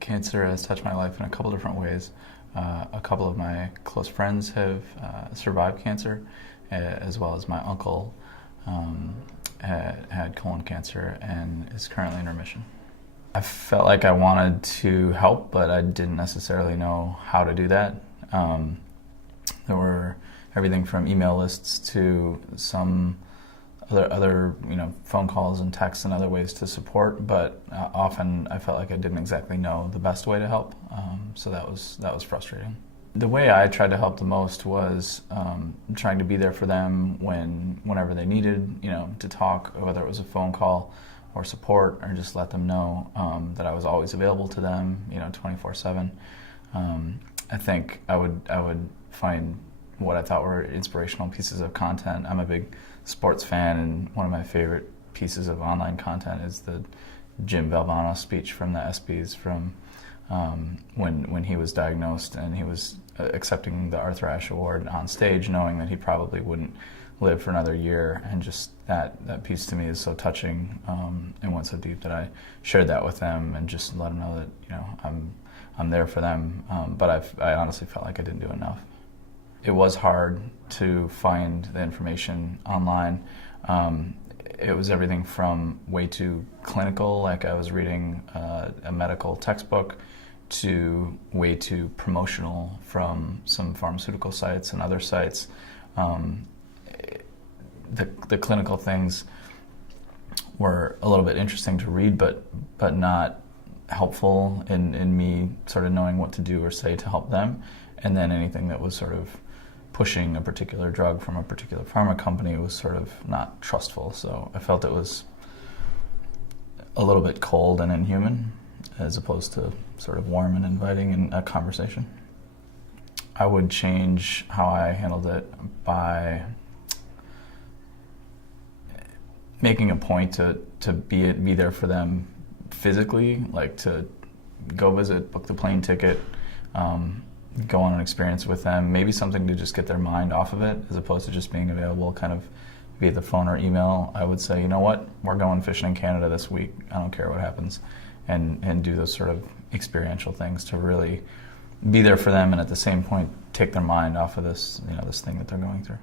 Cancer has touched my life in a couple different ways. A couple of my close friends have survived cancer, as well as my uncle had colon cancer and is currently in remission. I felt like I wanted to help, but I didn't necessarily know how to do that. There were everything from email lists to some other phone calls and texts and other ways to support, but often I felt like I didn't exactly know the best way to help, so that was frustrating. The way I tried to help the most was trying to be there for them whenever they needed, to talk, whether it was a phone call or support, or just let them know that I was always available to them, 24/7. I think I would find what I thought were inspirational pieces of content. I'm a big sports fan, and one of my favorite pieces of online content is the Jim Valvano speech from the ESPYs from when he was diagnosed and he was accepting the Arthur Ashe Award on stage, knowing that he probably wouldn't live for another year. And just that piece to me is so touching and went so deep that I shared that with them and just let them know that I'm there for them. But I honestly felt like I didn't do enough. It was hard to find the information online. It was everything from way too clinical, like I was reading a medical textbook, to way too promotional from some pharmaceutical sites and other sites. The clinical things were a little bit interesting to read, but not helpful in me sort of knowing what to do or say to help them. And then anything that was sort of pushing a particular drug from a particular pharma company was sort of not trustful. So I felt it was a little bit cold and inhuman, as opposed to sort of warm and inviting in a conversation. I would change how I handled it by making a point to be there for them physically, like to go visit, book the plane ticket, go on an experience with them, maybe something to just get their mind off of it, as opposed to just being available kind of via the phone or email. I would say, you know what, we're going fishing in Canada this week, I don't care what happens, and do those sort of experiential things to really be there for them and at the same point take their mind off of this, this thing that they're going through.